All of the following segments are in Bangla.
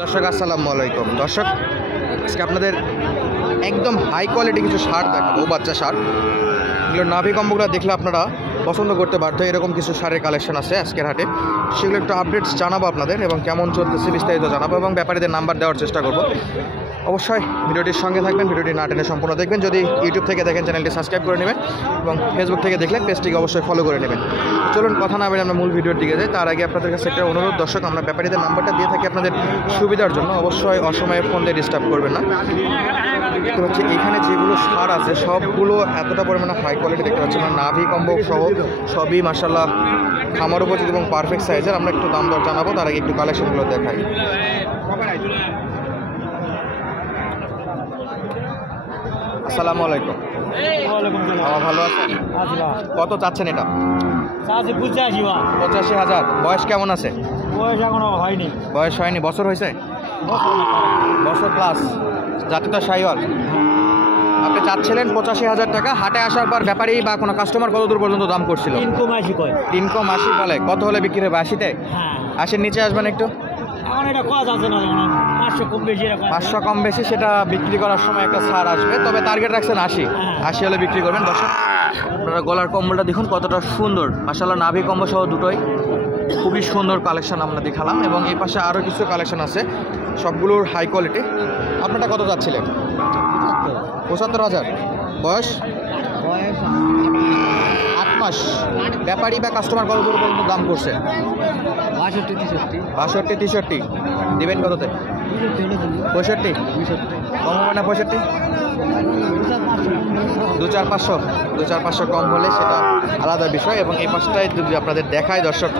দর্শক আসসালামু আলাইকুম। দর্শক আজকে আপনাদের একদম হাই কোয়ালিটি কিছু শার্ট দেখাবো, বাচ্চা শার্ট। এগুলো নাভি কম্বোগুলো দেখলে আপনারা পছন্দ করতে বাধ্য। এরকম কিছু শাড়ির কালেকশন আছে আজকের হাটে, সেগুলো একটু আপডেটস জানাবো আপনাদের এবং কেমন চলতেছে বিস্তারিত জানাবো এবং ব্যাপারীদের নাম্বার দেওয়ার চেষ্টা করব। অবশ্যই ভিডিওটির সঙ্গে থাকবেন, ভিডিওটি না টেনে সম্পূর্ণ দেখবেন। যদি ইউটিউব থেকে দেখেন চ্যানেলটি সাবস্ক্রাইব করে নেবেন এবং ফেসবুক থেকে দেখলে পেজটিকে অবশ্যই ফলো করে নেবেন। চলুন কথা না বলে আমরা মূল ভিডিওর দিকে যাই। তার আগে আপনাদের কাছে একটা অনুরোধ, দর্শক আমরা ব্যাপারীদের নাম্বারটা দিয়ে থাকি আপনাদের সুবিধার জন্য, অবশ্যই অসময়ে ফোন দিয়ে ডিস্টার্ব করবেন না। দেখতে পাচ্ছি এখানে যেগুলো সার আছে সবগুলো এতটা পরিমাণে হাই কোয়ালিটি দেখতে পাচ্ছি, মানে নাভি কম্বো সহ সবই মাশাআল্লাহ খামার উপযোগী এবং পারফেক্ট সাইজের। আমরা একটু দাম দর জানাবো, তার আগে একটু কালেকশনগুলো দেখাই। আসসালামু আলাইকুম। ভালো আছেন? কত চাচ্ছেন এটা? 85,000। বয়স কেমন আছে? বয়স হয়নি, বছর হয়েছে? বছর প্লাস। জাতি তো শাহিওয়াল। আপনি চাচ্ছিলেন 85,000 টাকা। হাটে আসার পর ব্যাপারী বা কোনো কাস্টমার কত দূর পর্যন্ত দাম করছিল? 3,80 বলে। কত হলে বিক্রি হবে? 80-তে? 80-র নিচে আসবেন একটু? 500 কম বেশি সেটা বিক্রি করার সময় একটা ছাড় আসবে, তবে টার্গেট রাখছেন 80 হলে বিক্রি করবেন। দর্শক আপনারা গলার কম্বলটা দেখুন কতটা সুন্দর, মাশাআল্লাহ নাভি কম্বল সহ দুটোই খুবই সুন্দর কালেকশন আমরা দেখালাম। এবং এই পাশে আরও কিছু কালেকশন আছে, সবগুলোর হাই কোয়ালিটি। আপনারটা কত যাচ্ছিলেন? 75,000। বয়স 8 মাস। ব্যাপারী বা কাস্টমার কত দূর পর্যন্ত দাম করছে? 62-63। দেবেন কততে? 65? কম হবে না? 65? 2-4-500 কম হলে সেটা আলাদা বিষয়। এবং এই পাশটায় যদি আপনাদের দেখায় দর্শক,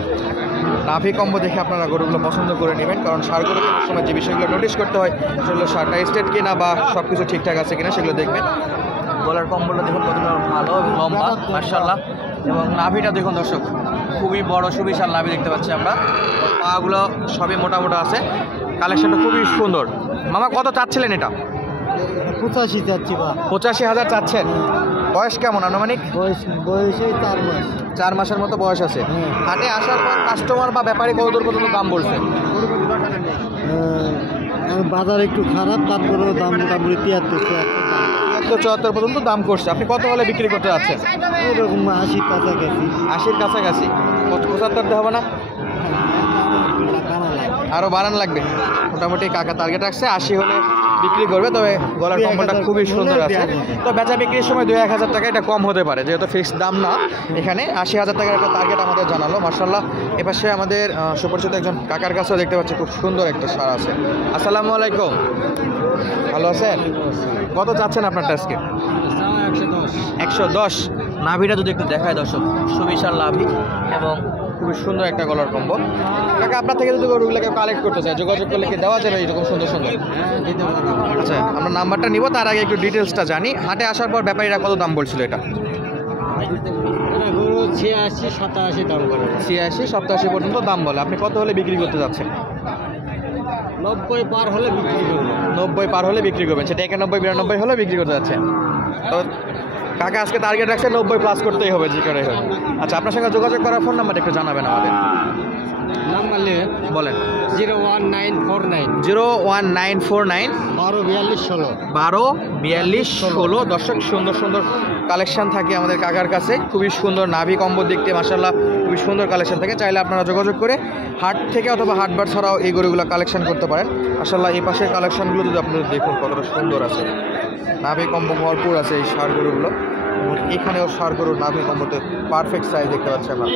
নাভি কম্বো দেখে আপনারা গরুগুলো পছন্দ করে নেবেন, কারণ সারগুলো কেনার সময় যে বিষয়গুলো নোটিশ করতে হয় সেগুলো সারটা স্টেট কিনা বা সব কিছু ঠিকঠাক আছে কিনা সেগুলো দেখবেন। গলার কম্বলটা দেখুন কতটা ভালো এবং লম্বা মাশাআল্লাহ। এবং নাভিটা দেখুন দর্শক, খুবই বড় সুবিশাল নাভি দেখতে পাচ্ছি আমরা। পাগুলো সবই মোটা মোটা আছে, কালেকশনটা খুবই সুন্দর। মামা কত চাচ্ছিলেন এটা? 85 চাচ্ছি। 85,000 চাচ্ছেন। বয়স কেমন আনুমানিক? বয়সে 4 মাস। 4 মাসের মতো বয়স আছে। হাটে আসার পর কাস্টমার বা ব্যাপারী কত দূর পর্যন্ত দাম বলছে? বাজার একটু খারাপ, তারপরেও দাম মোটামুটি 73-74 পর্যন্ত দাম করছে। আপনি কত হলে বিক্রি করতে যাচ্ছেন? এরকম 80 কাছাকাছি। 80-র কাছাকাছি। 75 হবে না? আরও বাড়ান লাগবে। মোটামুটি কাকা টার্গেট রাখছে 80 হলে বিক্রি করবে, তবে গলার কম্বলটা খুবই সুন্দর আছে। তো বেচা বিক্রির সময় 2-1,000 টাকা এটা কম হতে পারে, যেহেতু ফিক্সড দাম না। এখানে 80,000 টাকার একটা টার্গেট আমাদের জানালো মাশাআল্লাহ। এপাশে আমাদের সুপরিচিত একজন কাকার কাছেও দেখতে পাচ্ছি খুব সুন্দর একটা সার আছে। আসসালামু আলাইকুম। ভালো আছেন? কত চাচ্ছেন আপনার আজকে? 110। নাভিটা যদি একটু দেখায় দর্শক, সুবিশাল নাভি এবং খুবই সুন্দর একটা গলার কম্বল। কাকা আপনার থেকে যদি গরুগুলোকে কালেক্ট করতে চাই, যোগাযোগ করলে কি দেওয়া যাবে এরকম সুন্দর সুন্দর? আচ্ছা, আমরা নাম্বারটা নিব, তার আগে একটু ডিটেলসটা জানি। হাটে আসার পর ব্যাপারীরা কত দাম বলছিল এটা? 86-87 দাম করে। 86-87 পর্যন্ত দাম বলে। আপনি কত হলে বিক্রি করতে যাচ্ছেন? 90 পার হলে বিক্রি করবো। 90 পার হলে বিক্রি করবেন, সেটা 91-92 হলে বিক্রি করতে যাচ্ছেন। তো কাকা আজকে টার্গেট রাখছে 90 প্লাস করতেই হবে যে করে হোক। আচ্ছা, আপনার সঙ্গে যোগাযোগ করার ফোন নাম্বারটা একটু জানাবেন আমাদের। নাম্বার নেবেন? বলেন। 01949 01949 124216। দর্শক সুন্দর সুন্দর কালেকশন থাকে আমাদের কাকার কাছে, খুবই সুন্দর নাভি কম্বো দেখতে মাশাআল্লাহ, খুবই সুন্দর কালেকশন থাকে। চাইলে আপনারা যোগাযোগ করে হাট থেকে অথবা হাটবার ছাড়াও এই গরুগুলো কালেকশন করতে পারেন। মাশাআল্লাহ এই পাশের কালেকশনগুলো যদি আপনারা দেখুন কতটা সুন্দর আছে, নাভি কম্বো ভরপুর আছে এই সার গরুগুলো। এবং এখানেও সার গরুর নাভি কম্বোতে পারফেক্ট সাইজ দেখতে পাচ্ছি আমরা।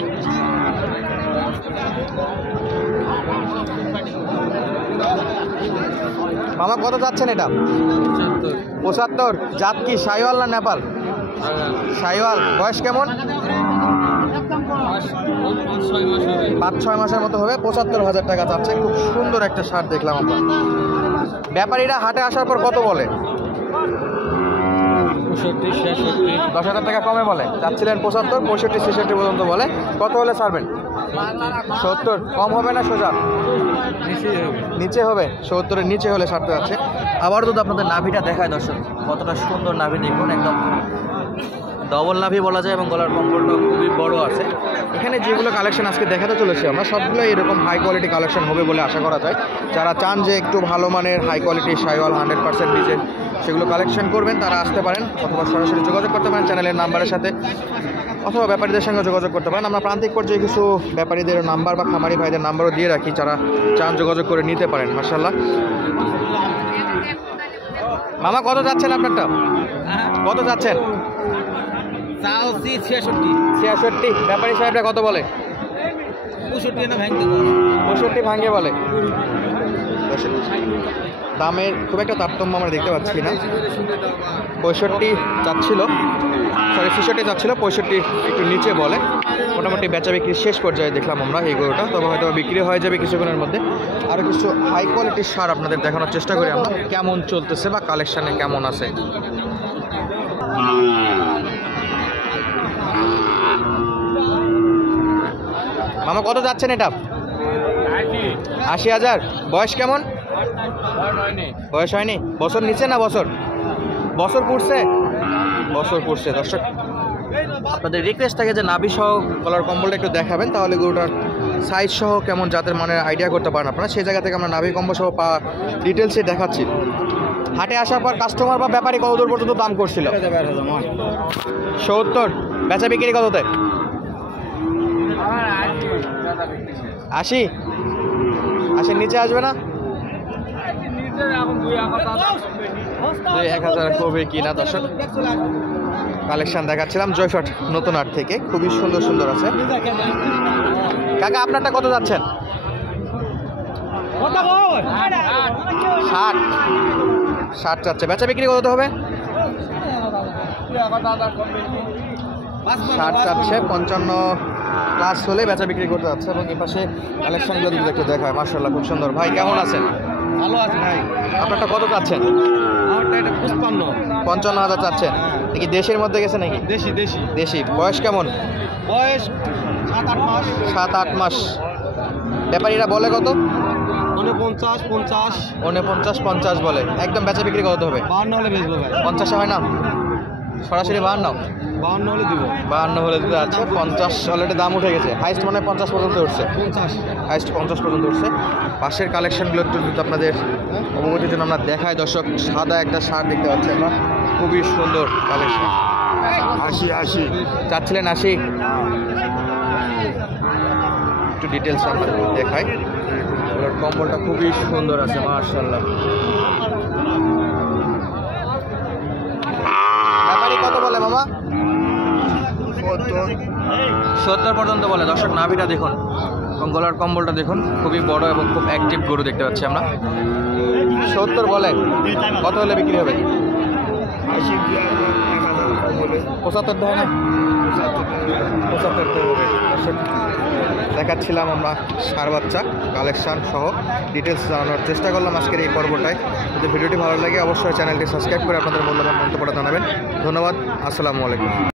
মামা কত যাচ্ছেন এটা? 75। জাত কি শাহিওয়াল না নেপাল? শাহিওয়াল। বয়স কেমন? 5-6 মাসের মতো হবে। 75,000 টাকা যাচ্ছে। খুব সুন্দর একটা শার্ট দেখলাম আমরা। ব্যাপারীরা হাটে আসার পর কত বলে? 10,000 টাকা কমে বলে। যাচ্ছিলেন 75, 65-66 পর্যন্ত বলে। কত হলে ছাড়বেন? 70। কম হবে না সোজা? নিচে হবে। 70-এর নিচে হলে ছাড়তে যাচ্ছে। আবার যদি আপনাদের নাভিটা দেখায় দর্শক, কতটা সুন্দর নাভি দেখুন, একদম ডবল নাভি বলা যায় এবং গলার কম্বলটা খুবই বড় আছে। এখানে যেগুলো কালেকশন আজকে দেখাতে চলেছি আমরা সবগুলো এরকম হাই কোয়ালিটি কালেকশন হবে বলে আশা করা যায়। যারা চান যে একটু ভালো মানের হাই কোয়ালিটি শাইওয়াল 100% ডিজেল সেগুলো কালেকশন করবেন তারা আসতে পারেন, অথবা সরাসরি যোগাযোগ করতে পারেন চ্যানেলের নাম্বারের সাথে, অথবা ব্যাপারীদের সঙ্গে যোগাযোগ করতে পারেন। আমরা প্রান্তিক পর্যায়ে কিছু ব্যাপারীদের নাম্বার বা খামারি ভাইদের নাম্বারও দিয়ে রাখি, যারা চান যোগাযোগ করে নিতে পারেন। মাশাআল্লাহ। মামা কত যাচ্ছেন আপনারটা? কত যাচ্ছেন? 66। ব্যাপারী সাহেবরা কত বলে? 65 ভাঙ্গে বলে। দামের খুব একটা তারতম্য আমরা দেখতে পাচ্ছি না। 65 যাচ্ছিল, 66 যাচ্ছিল, 65 একটু নিচে বলে। মোটামুটি বেচা বিক্রি শেষ পর্যায়ে দেখলাম আমরা এই গরুটা, তবে হয়তো বিক্রি হয়ে যাবে কিছুক্ষণের মধ্যে। আরও কিছু হাই কোয়ালিটির সার আপনাদের দেখানোর চেষ্টা করি আমরা, কেমন চলতেছে বা কালেকশানে কেমন আছে। মামা কত যাচ্ছেন এটা? 80,000। বয়স কেমন? বয়স হয়নি। বছর নিচে না বছর? বছর পড়ছে। বছর পড়ছে। দর্শক আপনাদের রিকোয়েস্ট থাকে যে নাভি সহ গলার কম্বলটা একটু দেখাবেন, তাহলে গরুটার সাইজ সহ কেমন জাতের মানের আইডিয়া করতে পারেন আপনারা। সেই জায়গা থেকে আমরা নাভি কম্বল সহ ডিটেলসে দেখাচ্ছি। হাটে আসার পর কাস্টমার বা ব্যাপারী কত দূর পর্যন্ত দাম করছিল? 70। বেচা বিক্রি কততে? 80। 80 নিচে আসবে না? 2-1000 খুবই কিনা। দর্শক কালেকশন দেখাচ্ছিলাম জয়ফট নতুন হাট থেকে, খুবই সুন্দর সুন্দর আছে। কাকা আপনারটা কত যাচ্ছেন? 60 যাচ্ছে। বেচা বিক্রি কত হবে? 60 যাচ্ছে। 55 প্লাস হলে বেচা বিক্রি করতে যাচ্ছে। এবং এই পাশে কালেকশনগুলো যদি একটু দেখায়, মাশাআল্লাহ খুব সুন্দর। ভাই কেমন আছেন? ভালো আছে ভাই। আপনারটা কত চাচ্ছেন? আমারটা এটা 55,000 চাচ্ছেন। কি দেশের মধ্যে গেছে নাকি? দেশি। দেশি। বয়স কেমন? বয়স 7-8 মাস। 7-8 মাস। ব্যাপারীরা বলে কত? 49-50 বলে। একদম বেচা বিক্রি কত হবে? 52 হলে বেচবো ভাই। 50 হয় না? সরাসরি 52? 52 হলে দিব। 52 হলে দিতে আছে। 50 অলরেডি দাম উঠে গেছে। হাইস্ট মানে 50 পর্যন্ত উঠছে। 50। হাইস্ট 50 পর্যন্ত উঠছে। পাশের কালেকশনগুলো একটু আপনাদের অবগতির জন্য আমরা দেখাই। দর্শক সাদা একটা শার্ট দেখতে পাচ্ছি আমরা, খুবই সুন্দর কালেকশন। 80 চাচ্ছিলেন 80? একটু ডিটেলস আমরা দেখাই। ওর কম্বলটা খুবই সুন্দর আছে, মাশাআল্লাহ। ব্যাপারী কত বলে মামা? 70 পর্যন্ত বলে। দর্শক নাভিটা দেখুন এবং গলার কম্বলটা দেখুন, খুবই বড় এবং খুব অ্যাক্টিভ গরু দেখতে পাচ্ছি আমরা। 70 বলে। কত হলে বিক্রি হবে? 75 দেয় না? 75 তো হবে। দর্শক দেখাচ্ছিলাম আমরা ষাঁড় বাচ্চা কালেকশন সহ ডিটেলস জানানোর চেষ্টা করলাম আজকের এই পর্বটায়। যদি ভিডিওটি ভালো লাগে অবশ্যই চ্যানেলটি সাবস্ক্রাইব করে আপনাদের মূল্যবান মন্তব্যটা জানাবেন। ধন্যবাদ। আসসালামু আলাইকুম।